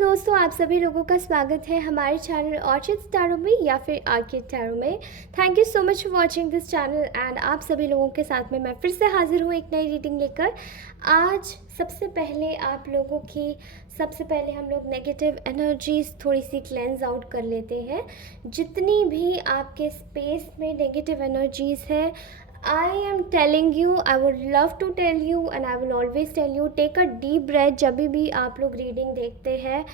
दोस्तों, आप सभी लोगों का स्वागत है हमारे चैनल ऑर्चिड्स टैरो में या फिर आर्किड टैरो में। Thank you so much for watching this channel and आप सभी लोगों के साथ में मैं फिर से हाजिर हूँ एक नई रीडिंग लेकर। आज सबसे पहले हम लोग नेगेटिव एनर्जीज थोड़ी सी क्लेंज आउट कर लेते हैं। जितनी भी आपके स्पेस में नेगेटिव एनर्जीज है, I am telling you, I would love to tell you and I will always tell you, take a deep breath। जब भी आप लोग रीडिंग देखते हैं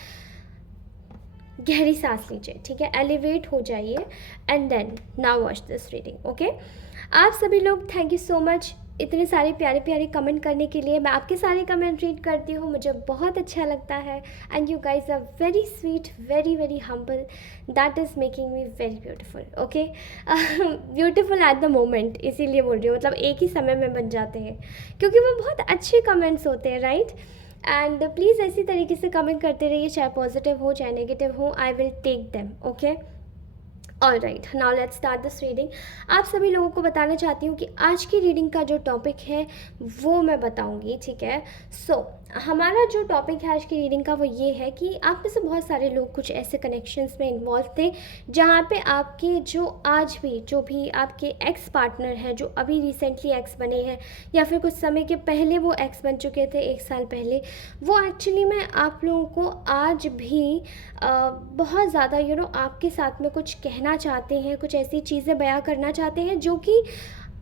गहरी सांस लीजिए, ठीक है, एलिवेट हो जाइए and then now watch this reading. Okay, आप सभी लोग थैंक यू सो मच इतने सारे प्यारे प्यारे कमेंट करने के लिए। मैं आपके सारे कमेंट रीड करती हूँ, मुझे बहुत अच्छा लगता है and you guys are very sweet, very very humble, that is making me very beautiful. Okay, beautiful at the moment, इसीलिए बोल रही हूँ, मतलब एक ही समय में बन जाते हैं क्योंकि वो बहुत अच्छे कमेंट्स होते हैं, राइट। एंड प्लीज़ ऐसी तरीके से कमेंट करते रहिए, चाहे पॉजिटिव हो चाहे नेगेटिव हो, I will take them. Okay, all right, now let's start this reading. आप सभी लोगों को बताना चाहती हूँ कि आज की रीडिंग का जो टॉपिक है वो मैं बताऊँगी, ठीक है। सो हमारा जो टॉपिक है आज की रीडिंग का वो ये है कि आप में से बहुत सारे लोग कुछ ऐसे कनेक्शंस में इन्वॉल्व थे जहाँ पे आपके जो भी आपके एक्स पार्टनर हैं, जो अभी रिसेंटली एक्स बने हैं या फिर कुछ समय के पहले वो एक्स बन चुके थे, 1 साल पहले, वो एक्चुअली में आप लोगों को आज भी बहुत ज़्यादा आपके साथ में कुछ कहना चाहते हैं, कुछ ऐसी चीज़ें बयां करना चाहते हैं जो कि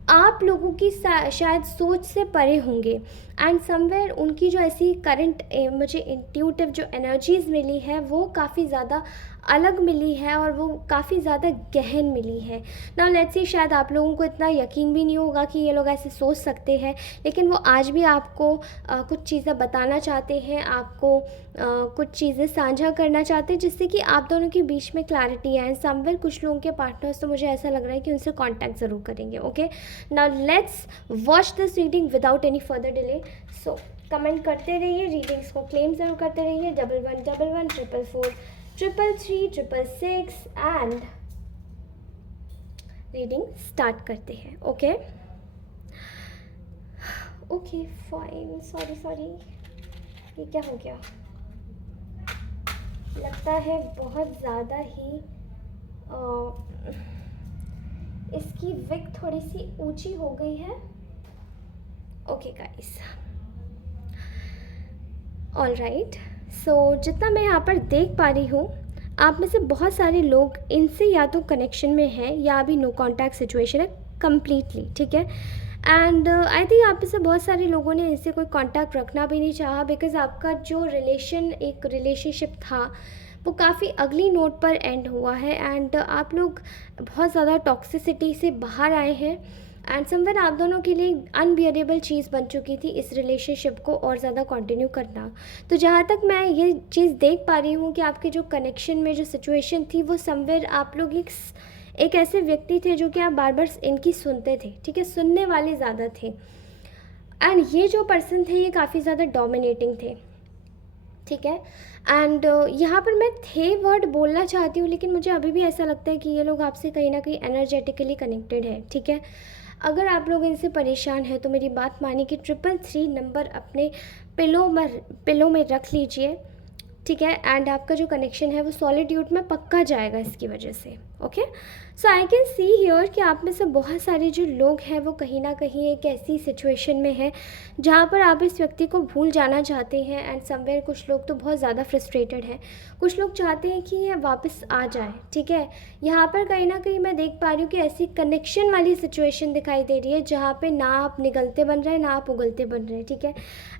आप लोगों की शायद सोच से परे होंगे। एंड समवेयर उनकी जो ऐसी करंट मुझे इंट्यूटिव जो एनर्जीज़ मिली है वो काफ़ी ज़्यादा अलग मिली है और वो काफ़ी ज़्यादा गहन मिली है। नाउ लेट्स सी, शायद आप लोगों को इतना यकीन भी नहीं होगा कि ये लोग ऐसे सोच सकते हैं, लेकिन वो आज भी आपको कुछ चीज़ें बताना चाहते हैं, आपको कुछ चीज़ें साझा करना चाहते हैं जिससे कि आप दोनों के बीच में क्लैरिटी आए। समवेयर कुछ लोगों के पार्टनर्स तो मुझे ऐसा लग रहा है कि उनसे कॉन्टैक्ट ज़रूर करेंगे। Okay, now let's watch this reading without any further delay. So comment करते रहिए, रीडिंग्स को क्लेम ज़रूर करते रहिए, 1111 444 333 666 एंड रीडिंग स्टार्ट करते हैं। ओके ओके फाइन, सॉरी, ये क्या हो गया, लगता है बहुत ज़्यादा ही इसकी विक थोड़ी सी ऊंची हो गई है। Okay guys, all right. So जितना मैं यहाँ पर देख पा रही हूँ, आप में से बहुत सारे लोग इनसे या तो कनेक्शन में हैं या अभी नो कॉन्टैक्ट सिचुएशन है कम्प्लीटली, ठीक है। एंड आई थिंक आप में से बहुत सारे लोगों ने इनसे कोई कांटेक्ट रखना भी नहीं चाहा, बिकॉज आपका जो एक रिलेशनशिप था वो काफ़ी अगली नोट पर एंड हुआ है एंड आप लोग बहुत ज़्यादा टॉक्सिसिटी से बाहर आए हैं एंड समवेयर आप दोनों के लिए अनबियरेबल चीज़ बन चुकी थी इस रिलेशनशिप को और ज़्यादा कंटिन्यू करना। तो जहाँ तक मैं ये चीज़ देख पा रही हूँ कि आपके जो कनेक्शन में जो सिचुएशन थी वो समवेयर आप लोग एक ऐसे व्यक्ति थे जो कि आप बार बार इनकी सुनते थे, ठीक है, सुनने वाले ज़्यादा थे। एंड ये जो पर्सन थे ये काफ़ी ज़्यादा डोमिनेटिंग थे, ठीक है। एंड यहाँ पर मैं थे वर्ड बोलना चाहती हूँ, लेकिन मुझे अभी भी ऐसा लगता है कि ये लोग आपसे कहीं ना कहीं एनर्जेटिकली कनेक्टेड है, ठीक है। अगर आप लोग इनसे परेशान हैं तो मेरी बात मानिए कि 333 नंबर अपने पिलो में रख लीजिए, ठीक है। एंड आपका जो कनेक्शन है वो सॉलिट्यूड में पक्का जाएगा इसकी वजह से। Okay, so I can see here कि आप में से बहुत सारे जो लोग हैं वो कहीं ना कहीं एक ऐसी सिचुएशन में है जहाँ पर आप इस व्यक्ति को भूल जाना चाहते हैं एंड समवेयर कुछ लोग तो बहुत ज़्यादा फ्रस्ट्रेटेड हैं, कुछ लोग चाहते हैं कि ये वापस आ जाए, ठीक है। यहाँ पर कहीं ना कहीं मैं देख पा रही हूँ कि ऐसी कनेक्शन वाली सिचुएशन दिखाई दे रही है जहाँ पे ना आप निगलते बन रहे हैं ना आप उगलते बन रहे हैं, ठीक है।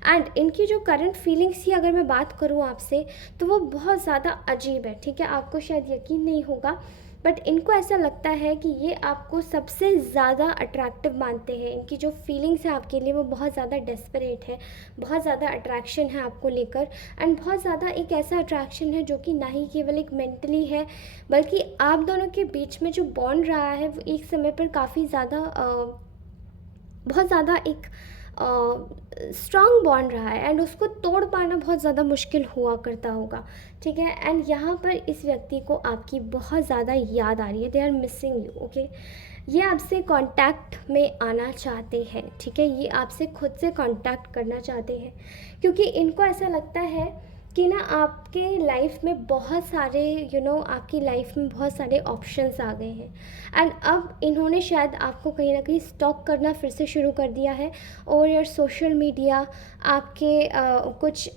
एंड इनकी जो करंट फीलिंग्स की अगर मैं बात करूँ आपसे तो वो बहुत ज़्यादा अजीब है, ठीक है। आपको शायद यकीन नहीं होगा बट इनको ऐसा लगता है कि ये आपको सबसे ज़्यादा अट्रैक्टिव मानते हैं। इनकी जो फीलिंग्स है आपके लिए वो बहुत ज़्यादा डेस्परेट है, बहुत ज़्यादा अट्रैक्शन है आपको लेकर एंड बहुत ज़्यादा एक ऐसा अट्रैक्शन है जो कि ना ही केवल एक मेंटली है बल्कि आप दोनों के बीच में जो बॉन्ड रहा है वो एक समय पर काफ़ी ज़्यादा बहुत ज़्यादा एक स्ट्रॉन्ग बॉन्ड रहा है एंड उसको तोड़ पाना बहुत ज़्यादा मुश्किल हुआ करता होगा, ठीक है। एंड यहाँ पर इस व्यक्ति को आपकी बहुत ज़्यादा याद आ रही है, they are missing you. Okay, ये आपसे कांटेक्ट में आना चाहते हैं, ठीक है, ये आपसे खुद से कांटेक्ट करना चाहते हैं क्योंकि इनको ऐसा लगता है कि ना आपके लाइफ में बहुत सारे आपकी लाइफ में बहुत सारे ऑप्शंस आ गए हैं। एंड अब इन्होंने शायद आपको कहीं ना कहीं स्टॉक करना फिर से शुरू कर दिया है। और योर सोशल मीडिया, आपके कुछ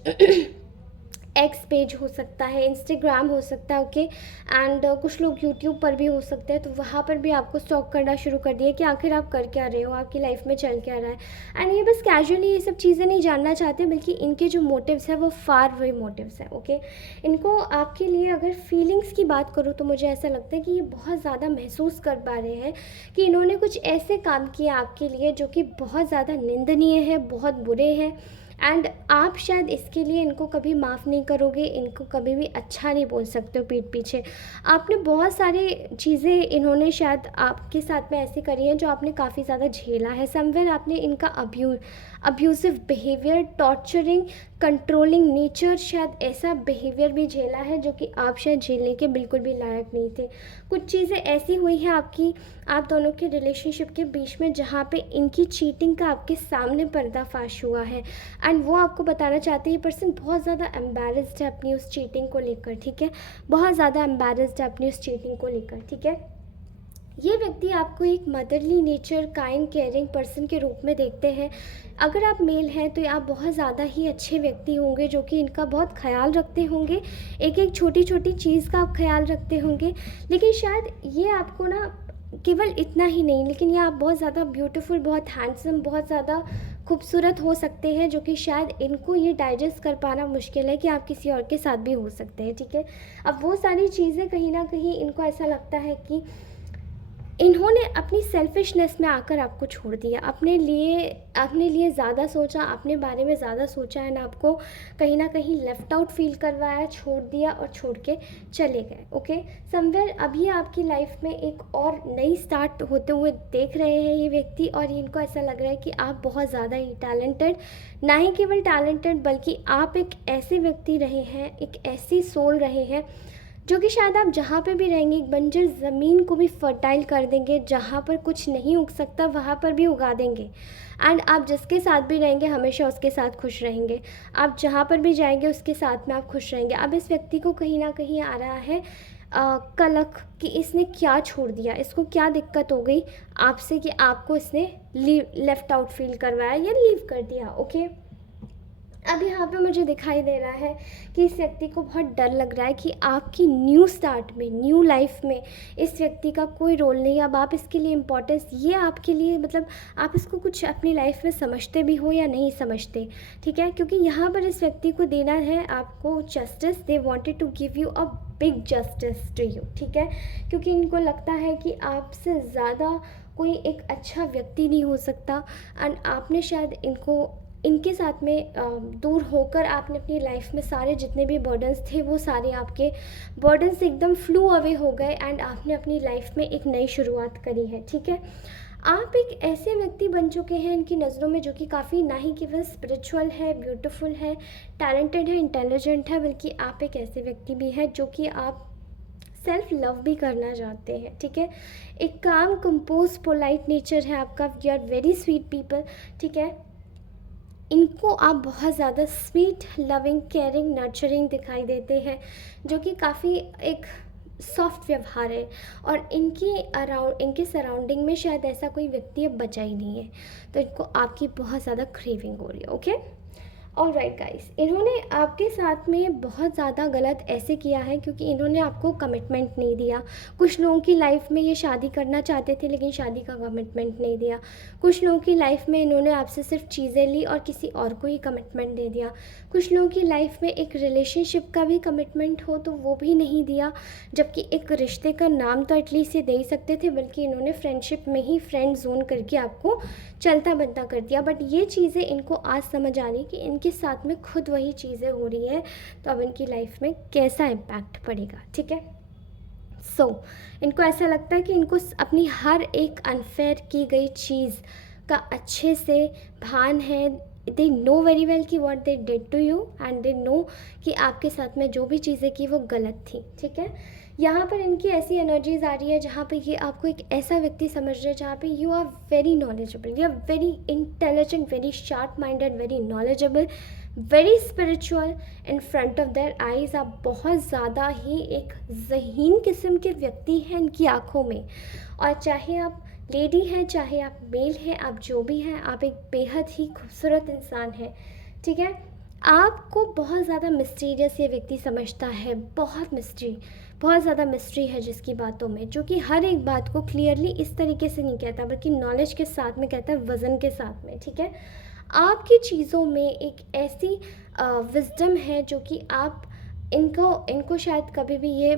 एक्स पेज हो सकता है, इंस्टाग्राम हो सकता है, ओके। एंड कुछ लोग यूट्यूब पर भी हो सकते हैं, तो वहाँ पर भी आपको स्टॉक करना शुरू कर दिया कि आखिर आप कर क्या रहे हो, आपकी लाइफ में चल क्या रहा है। एंड ये बस कैजुअली ये सब चीज़ें नहीं जानना चाहते, बल्कि इनके जो मोटिव्स हैं वो फार वे मोटिव्स हैं, ओके। इनको आपके लिए अगर फीलिंग्स की बात करूँ तो मुझे ऐसा लगता है कि ये बहुत ज़्यादा महसूस कर पा रहे हैं कि इन्होंने कुछ ऐसे काम किए आपके लिए जो कि बहुत ज़्यादा निंदनीय है, बहुत बुरे हैं। एंड आप शायद इसके लिए इनको कभी माफ़ नहीं करोगे, इनको कभी भी अच्छा नहीं बोल सकते हो पीठ पीछे। आपने बहुत सारी चीज़ें इन्होंने शायद आपके साथ में ऐसी करी हैं जो आपने काफ़ी ज़्यादा झेला है। समवेयर आपने इनका abusive behaviour, torturing, controlling nature, शायद ऐसा बिहेवियर भी झेला है जो कि आप शायद झेलने के बिल्कुल भी लायक नहीं थे। कुछ चीज़ें ऐसी हुई हैं आप दोनों के रिलेशनशिप के बीच में जहाँ पे इनकी चीटिंग का आपके सामने पर्दाफाश हुआ है। एंड वो आपको बताना चाहते हैं, ये पर्सन बहुत ज़्यादा एम्बैरेस्ड है अपनी उस चीटिंग को लेकर, ठीक है। बहुत ज़्यादा एम्बैरेस्ड है अपनी उस चीटिंग को लेकर, ठीक है। ये व्यक्ति आपको एक motherly nature, kind, caring person के रूप में देखते हैं। अगर आप मेल हैं तो आप बहुत ज़्यादा ही अच्छे व्यक्ति होंगे जो कि इनका बहुत ख्याल रखते होंगे, एक एक छोटी छोटी चीज़ का आप ख्याल रखते होंगे। लेकिन शायद ये आपको ना केवल इतना ही नहीं, लेकिन ये आप बहुत ज़्यादा ब्यूटीफुल, बहुत हैंडसम, बहुत ज़्यादा खूबसूरत हो सकते हैं, जो कि शायद इनको ये डाइजेस्ट कर पाना मुश्किल है कि आप किसी और के साथ भी हो सकते हैं, ठीक है। अब वो सारी चीज़ें कहीं ना कहीं इनको ऐसा लगता है कि इन्होंने अपनी सेल्फिशनेस में आकर आपको छोड़ दिया, अपने लिए ज़्यादा सोचा, अपने बारे में ज़्यादा सोचा एंड आपको कहीं ना कहीं लेफ़्ट आउट फील करवाया, छोड़ दिया और छोड़ के चले गए, ओके। समवेयर अभी आपकी लाइफ में एक और नई स्टार्ट होते हुए देख रहे हैं ये व्यक्ति, और इनको ऐसा लग रहा है कि आप बहुत ज़्यादा ही टैलेंटेड, ना ही केवल टैलेंटेड बल्कि आप एक ऐसे व्यक्ति रहे हैं, एक ऐसी सोल रहे हैं जो कि शायद आप जहाँ पे भी रहेंगे एक बंजर ज़मीन को भी फर्टाइल कर देंगे, जहाँ पर कुछ नहीं उग सकता वहाँ पर भी उगा देंगे। एंड आप जिसके साथ भी रहेंगे हमेशा उसके साथ खुश रहेंगे, आप जहाँ पर भी जाएंगे उसके साथ में आप खुश रहेंगे। अब इस व्यक्ति को कहीं ना कहीं आ रहा है कलक कि इसने क्या छोड़ दिया, इसको क्या दिक्कत हो गई आपसे कि आपको इसने लेफ़्ट आउट फील करवाया या लीव कर दिया, ओके। अब यहाँ पे मुझे दिखाई दे रहा है कि इस व्यक्ति को बहुत डर लग रहा है कि आपकी न्यू स्टार्ट में, न्यू लाइफ में इस व्यक्ति का कोई रोल नहीं। अब आप इसके लिए इम्पोर्टेंस, ये आपके लिए मतलब आप इसको कुछ अपनी लाइफ में समझते भी हो या नहीं समझते, ठीक है। क्योंकि यहाँ पर इस व्यक्ति को देना है आपको justice, they wanted to give you a big justice to you, ठीक है। क्योंकि इनको लगता है कि आपसे ज़्यादा कोई एक अच्छा व्यक्ति नहीं हो सकता। एंड आपने शायद इनके साथ में दूर होकर आपने अपनी लाइफ में सारे जितने भी बर्डन्स थे वो सारे आपके बर्डन्स एकदम फ्लू अवे हो गए एंड आपने अपनी लाइफ में एक नई शुरुआत करी है, ठीक है। आप एक ऐसे व्यक्ति बन चुके हैं इनकी नज़रों में जो कि काफ़ी ना ही केवल स्पिरिचुअल है, ब्यूटीफुल है, टैलेंटेड है, इंटेलिजेंट है, बल्कि आप एक ऐसे व्यक्ति भी हैं जो कि आप सेल्फ लव भी करना चाहते हैं, ठीक है। एक काम, कंपोज, पोलाइट नेचर है आपका, you are very sweet people, ठीक है। इनको आप बहुत ज़्यादा स्वीट, लविंग, केयरिंग, नर्चरिंग दिखाई देते हैं, जो कि काफ़ी एक सॉफ्ट व्यवहार है। और इनके सराउंडिंग में शायद ऐसा कोई व्यक्ति अब बचा ही नहीं है, तो इनको आपकी बहुत ज़्यादा क्रेविंग हो रही है, ओके। ऑलराइट गाइस, इन्होंने आपके साथ में बहुत ज़्यादा गलत ऐसे किया है क्योंकि इन्होंने आपको कमिटमेंट नहीं दिया। कुछ लोगों की लाइफ में ये शादी करना चाहते थे लेकिन शादी का कमिटमेंट नहीं दिया। कुछ लोगों की लाइफ में इन्होंने आपसे सिर्फ चीज़ें ली और किसी और को ही कमिटमेंट दे दिया। कुछ लोगों की लाइफ में एक रिलेशनशिप का भी कमिटमेंट हो तो वो भी नहीं दिया, जबकि एक रिश्ते का नाम तो एटलीस्ट ये दे ही सकते थे, बल्कि इन्होंने फ्रेंडशिप में ही फ्रेंड जोन करके आपको चलता बनता कर दिया। बट ये चीज़ें इनको आज समझ आ रही कि इनके साथ में खुद वही चीज़ें हो रही है, तो अब इनकी लाइफ में कैसा इम्पैक्ट पड़ेगा, ठीक है। इनको ऐसा लगता है कि इनको अपनी हर एक अनफेयर की गई चीज़ का अच्छे से भान है। दे नो वेरी वेल कि what they did to you and they know कि आपके साथ में जो भी चीज़ें की वो गलत थी, ठीक है। यहाँ पर इनकी ऐसी एनर्जीज आ रही है जहाँ पे ये आपको एक ऐसा व्यक्ति समझ रहे हैं जहाँ पे you are very knowledgeable, you are very intelligent, very sharp minded, very knowledgeable, very spiritual in front of their eyes. आप बहुत ज़्यादा ही एक ज़हीन किस्म के व्यक्ति हैं इनकी आँखों में। और चाहे आप लेडी हैं, चाहे आप मेल हैं, आप जो भी हैं, आप एक बेहद ही खूबसूरत इंसान हैं, ठीक है। आपको बहुत ज़्यादा मिस्टीरियस ये व्यक्ति समझता है, बहुत मिस्ट्री, बहुत ज़्यादा मिस्ट्री है जिसकी बातों में, जो कि हर एक बात को क्लियरली इस तरीके से नहीं कहता, बल्कि नॉलेज के साथ में कहता है, वज़न के साथ में, ठीक है। आपकी चीज़ों में एक ऐसी विज़डम है जो कि आप इनको इनको शायद कभी भी ये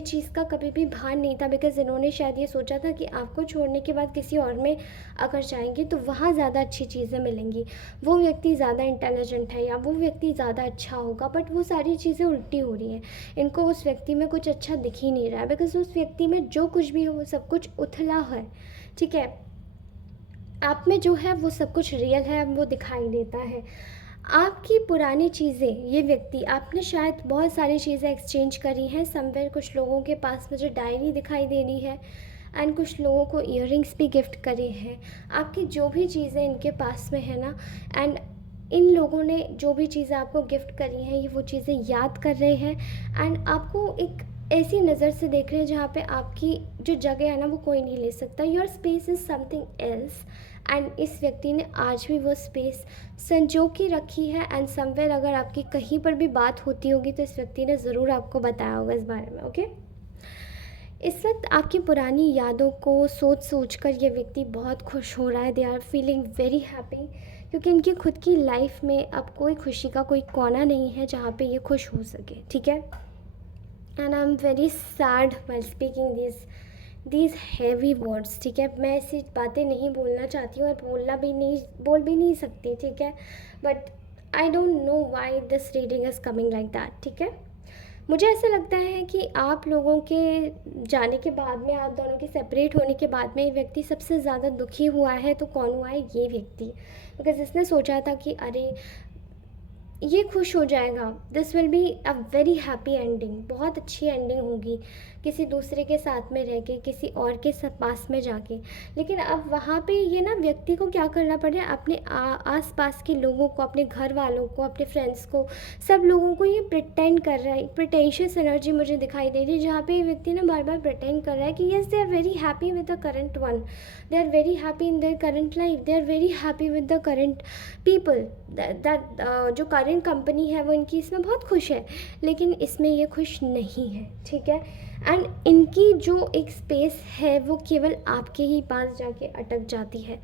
चीज़ का कभी भी भान नहीं था, बिकॉज़ इन्होंने शायद ये सोचा था कि आपको छोड़ने के बाद किसी और में अगर जाएंगे तो वहाँ ज़्यादा अच्छी चीज़ें मिलेंगी, वो व्यक्ति ज़्यादा इंटेलिजेंट है या वो व्यक्ति ज़्यादा अच्छा होगा, बट वो सारी चीज़ें उल्टी हो रही हैं। इनको उस व्यक्ति में कुछ अच्छा दिख ही नहीं रहा है, बिकॉज़ उस व्यक्ति में जो कुछ भी है वो सब कुछ उथला है, ठीक है। आप में जो है वो सब कुछ रियल है, वो दिखाई देता है। आपकी पुरानी चीज़ें, ये व्यक्ति, आपने शायद बहुत सारी चीज़ें एक्सचेंज करी हैं समवेयर। कुछ लोगों के पास मुझे डायरी दिखाई दे रही है, एंड कुछ लोगों को इयररिंग्स भी गिफ्ट करे हैं। आपकी जो भी चीज़ें इनके पास में है ना, एंड इन लोगों ने जो भी चीज़ें आपको गिफ्ट करी हैं, ये वो चीज़ें याद कर रहे हैं, एंड आपको एक ऐसी नज़र से देख रहे हैं जहाँ पे आपकी जो जगह है ना वो कोई नहीं ले सकता। Your space is something else, and इस व्यक्ति ने आज भी वो स्पेस संजो के रखी है। एंड समवेयर अगर आपकी कहीं पर भी बात होती होगी तो इस व्यक्ति ने ज़रूर आपको बताया होगा इस बारे में, ओके। इस वक्त आपकी पुरानी यादों को सोच सोच कर ये व्यक्ति बहुत खुश हो रहा है। They are feeling very happy, क्योंकि इनकी खुद की लाइफ में अब कोई खुशी का कोई कोना नहीं है जहाँ पे ये खुश हो सके, ठीक है। And I am very sad while speaking these heavy words, ठीक है। मैं ऐसी बातें नहीं बोलना चाहती हूँ और बोल भी नहीं सकती, ठीक है। But I don't know why this reading is coming like that, ठीक है। मुझे ऐसा लगता है कि आप लोगों के जाने के बाद में, आप दोनों के सेपरेट होने के बाद में, ये व्यक्ति सबसे ज़्यादा दुखी हुआ है। तो कौन हुआ है? ये व्यक्ति, बिकॉज इसने सोचा था कि अरे ये खुश हो जाएगा, this will be a very happy ending, बहुत अच्छी एंडिंग होगी किसी दूसरे के साथ में रह के, किसी और के पास में जाके। लेकिन अब वहाँ पे ये ना व्यक्ति को क्या करना पड़ रहा है, अपने आस पास के लोगों को, अपने घर वालों को, अपने फ्रेंड्स को, सब लोगों को ये प्रिटेंड कर रहा है। प्रिटेंशियस एनर्जी मुझे दिखाई दे रही है, जहाँ पे ये व्यक्ति ना बार बार प्रिटेंड कर रहा है कि yes they are very happy with the current one, they are very happy in their current life, they are very happy with the current people, that जो करंट कंपनी है वो इनकी इसमें बहुत खुश है, लेकिन इसमें ये खुश नहीं है, ठीक है। एंड इनकी जो एक स्पेस है वो केवल आपके ही पास जाके अटक जाती है।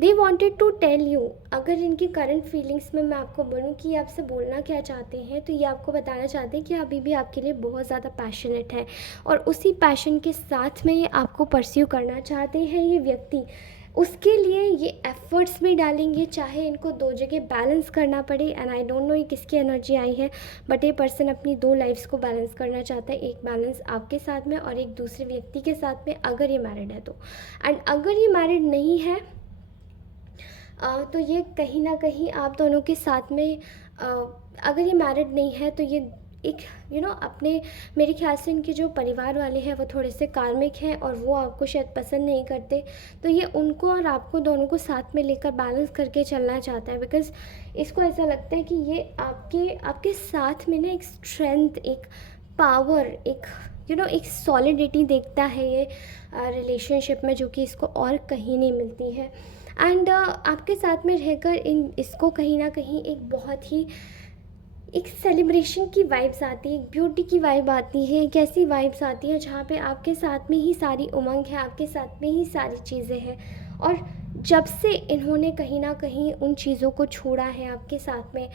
They wanted to tell you, अगर इनकी करंट फीलिंग्स में मैं आपको बोलूँ कि ये आपसे बोलना क्या चाहते हैं, तो ये आपको बताना चाहते हैं कि अभी भी आपके लिए बहुत ज़्यादा पैशनेट है, और उसी पैशन के साथ में ये आपको परस्यू करना चाहते हैं ये व्यक्ति। उसके लिए ये एफ़र्ट्स भी डालेंगे, चाहे इनको दो जगह बैलेंस करना पड़े। एंड आई डोंट नो ये किसकी एनर्जी आई है, बट ये पर्सन अपनी दो लाइफ्स को बैलेंस करना चाहता है, एक बैलेंस आपके साथ में और एक दूसरे व्यक्ति के साथ में, अगर ये मैरिड है तो। एंड अगर ये मैरिड नहीं है तो ये कहीं ना कहीं आप दोनों के साथ में, अगर ये मैरिड नहीं है तो ये एक अपने, मेरे ख्याल से इनके जो परिवार वाले हैं वो थोड़े से कार्मिक हैं और वो आपको शायद पसंद नहीं करते, तो ये उनको और आपको दोनों को साथ में लेकर बैलेंस करके चलना चाहता है। बिकॉज़ इसको ऐसा लगता है कि ये आपके साथ में ना एक स्ट्रेंथ, एक पावर, एक एक सॉलिडिटी देखता है ये रिलेशनशिप में, जो कि इसको और कहीं नहीं मिलती है। एंड आपके साथ में रहकर इसको कहीं ना कहीं एक बहुत ही एक सेलिब्रेशन की वाइब्स आती है, एक ब्यूटी की वाइब आती है, एक ऐसी वाइब्स आती है जहाँ पे आपके साथ में ही सारी उमंग है, आपके साथ में ही सारी चीज़ें हैं। और जब से इन्होंने कहीं ना कहीं उन चीज़ों को छोड़ा है आपके साथ में,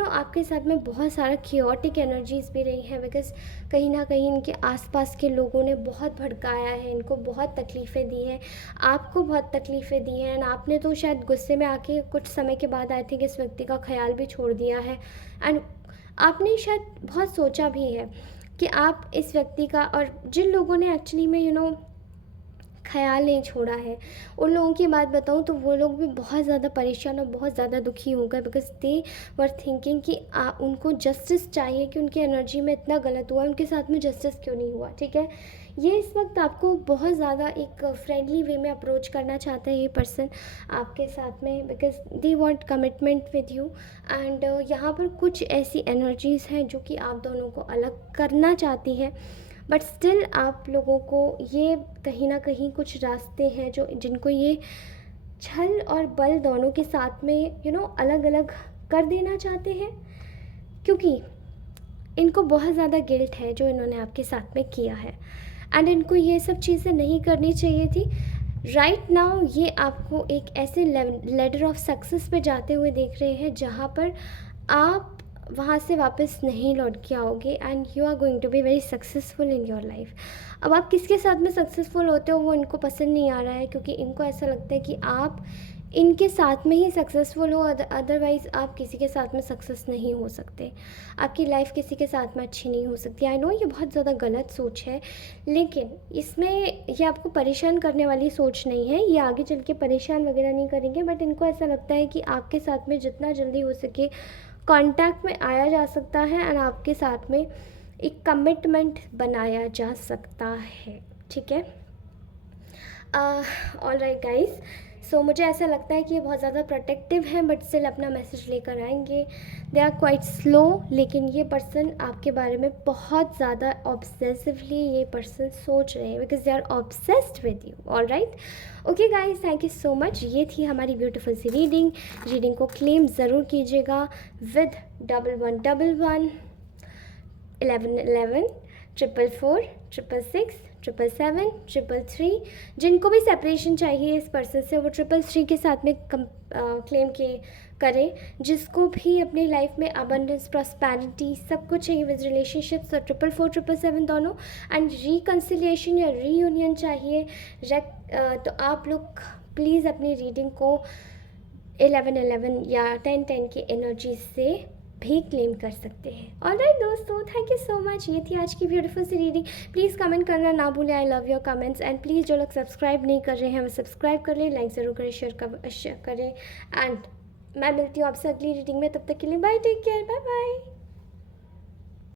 आपके साथ में बहुत सारा क्योटिक एनर्जीज़ भी रही हैं, बिकॉज़ कहीं ना कहीं इनके आसपास के लोगों ने बहुत भड़काया है, इनको बहुत तकलीफ़ें दी हैं, आपको बहुत तकलीफ़ें दी हैं। एंड आपने तो शायद गुस्से में आके कुछ समय के बाद आई थिंक इस व्यक्ति का ख्याल भी छोड़ दिया है। एंड आपने शायद बहुत सोचा भी है कि आप इस व्यक्ति का, और जिन लोगों ने एक्चुअली में ख्याल नहीं छोड़ा है, उन लोगों की बात बताऊं तो वो लोग भी बहुत ज़्यादा परेशान और बहुत ज़्यादा दुखी हो गए, बिकॉज दे वर थिंकिंग कि उनको जस्टिस चाहिए, कि उनकी एनर्जी में इतना गलत हुआ, उनके साथ में जस्टिस क्यों नहीं हुआ, ठीक है। ये इस वक्त आपको बहुत ज़्यादा एक फ्रेंडली वे में अप्रोच करना चाहता है ये पर्सन आपके साथ में, because they want commitment with you. And यहाँ पर कुछ ऐसी एनर्जीज़ हैं जो कि आप दोनों को अलग करना चाहती है, बट स्टिल आप लोगों को ये कहीं ना कहीं कुछ रास्ते हैं जो जिनको ये छल और बल दोनों के साथ में अलग अलग कर देना चाहते हैं, क्योंकि इनको बहुत ज़्यादा गिल्ट है जो इन्होंने आपके साथ में किया है। एंड इनको ये सब चीज़ें नहीं करनी चाहिए थी। राइट नाउ ये आपको एक ऐसे लेडर ऑफ सक्सेस पे जाते हुए देख रहे हैं जहाँ पर आप वहाँ से वापस नहीं लौट के आओगे, and you are going to be very successful in your life. अब आप किसके साथ में सक्सेसफुल होते हो वो इनको पसंद नहीं आ रहा है, क्योंकि इनको ऐसा लगता है कि आप इनके साथ में ही सक्सेसफुल हो, अदरवाइज़ आप किसी के साथ में सक्सेस नहीं हो सकते, आपकी लाइफ किसी के साथ में अच्छी नहीं हो सकती। आई नो ये बहुत ज़्यादा गलत सोच है, लेकिन इसमें ये आपको परेशान करने वाली सोच नहीं है, ये आगे चल के परेशान वगैरह नहीं करेंगे। बट इनको ऐसा लगता है कि आपके साथ में जितना जल्दी हो सके कांटेक्ट में आया जा सकता है, एंड आपके साथ में एक कमिटमेंट बनाया जा सकता है, ठीक है। ऑल राइट गाइज, सो मुझे ऐसा लगता है कि ये बहुत ज़्यादा प्रोटेक्टिव हैं, बट स्टिल अपना मैसेज लेकर आएंगे। दे आर क्वाइट स्लो, लेकिन ये पर्सन आपके बारे में बहुत ज़्यादा ऑब्सेसिवली ये पर्सन सोच रहे हैं, because they are obsessed with you. All right, okay guys, thank you so much. ये थी हमारी ब्यूटीफुल सी रीडिंग को क्लेम ज़रूर कीजिएगा विद 1111 1111 444 666 777 333। जिनको भी सेपरेशन चाहिए इस पर्सन से वो 333 के साथ में क्लेम करें। जिसको भी अपनी लाइफ में अबंडेंस, प्रॉस्पेरिटी सब कुछ चाहिए विद रिलेशनशिप्स, तो 444 777 दोनों। एंड रिकन्सिलिएशन या रीयूनियन चाहिए तो आप लोग प्लीज़ अपनी रीडिंग को 1111 या 1010 की एनर्जी से भी क्लेम कर सकते हैं। ऑलराइट दोस्तों, थैंक यू सो मच। ये थी आज की ब्यूटीफुल सी रीडिंग। प्लीज़ कमेंट करना ना भूलें, I love your comments. And please जो लोग सब्सक्राइब नहीं कर रहे हैं वो सब्सक्राइब कर लें, लाइक ज़रूर करें, शेयर करें। एंड मैं मिलती हूँ आपसे अगली रीडिंग में, तब तक के लिए bye, take care, bye bye.